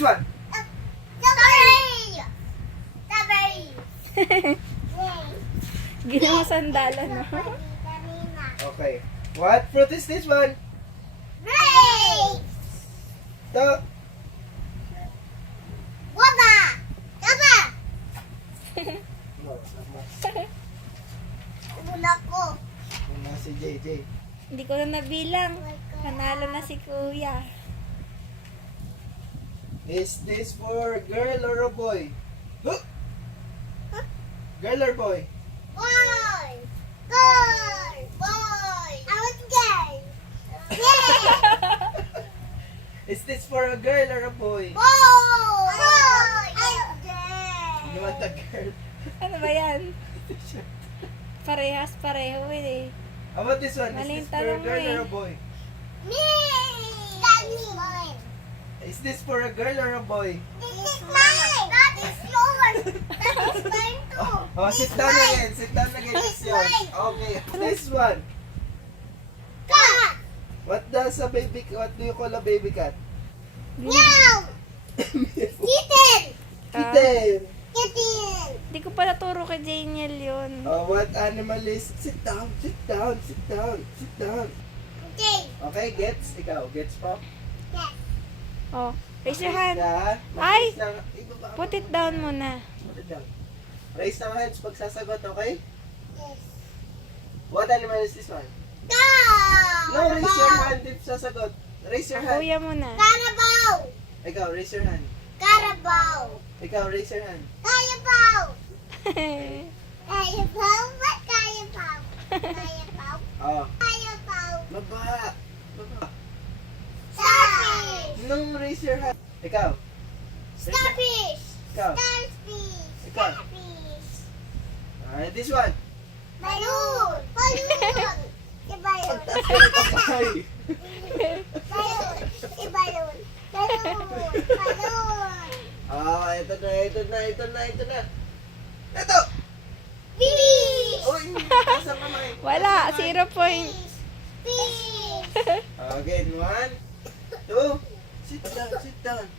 This one. Strawberry! Strawberry! Ginawa sandalan, no? Okay. What fruit is this one? Grapes! The Guava! Guava! no, Una ko. Una si JJ. Hindi ko na nabilang. Panalo na si Kuya. Is this for a girl or a boy? Huh? Girl or boy? Boy! Girl! Boy! I want girl! Yeah! Is this for a girl or a boy? Boy! Boy! I'm girl! You want a girl? Ano ba yan? Parehas pareho eh. How about this one? Maling Is this for a tanong girl eh. or a boy? Me! That's mine! Is this for a girl or a boy? This is mine! That is yours! That is mine too! Oh, sit down again. Sit down again. It's yours. Okay. This one. Cat! What do you call a baby cat? Meow! Kitten! Kitten. Kitten! Hindi ko pala turo kay Daniel yun. Oh, what animal is? Sit down. Sit down. Sit down. Sit down. Okay. Okay, gets. Ikaw, gets pa? Yes. Oh, raise your hand. Ay! Ay! Put it down muna. Put it down. Raise ng hands pag sasagot, okay? Yes. What animal is this one? Cow! No, raise your hand if sasagot. Raise your hand. Kuya muna. Carabao! Ikaw, raise your hand. Carabao! Ikaw, raise your hand. Carabao! Carabao? What carabao? Carabao? Oh. Carabao! Baba. Baba. Starfish! No, raise your hand. Ikaw. Starfish! Ikaw. Starfish! Ikaw. Starfish! Alright, this one. Balloon! Balloon! Si balloon! Ay. Balloon! Si balloon! Balloon! Balloon! Ah, ito na. Ito! Fish! Uy, nasa kamay. Wala, 0 point. Fish! Again, 1, 2. Sit down, sit down.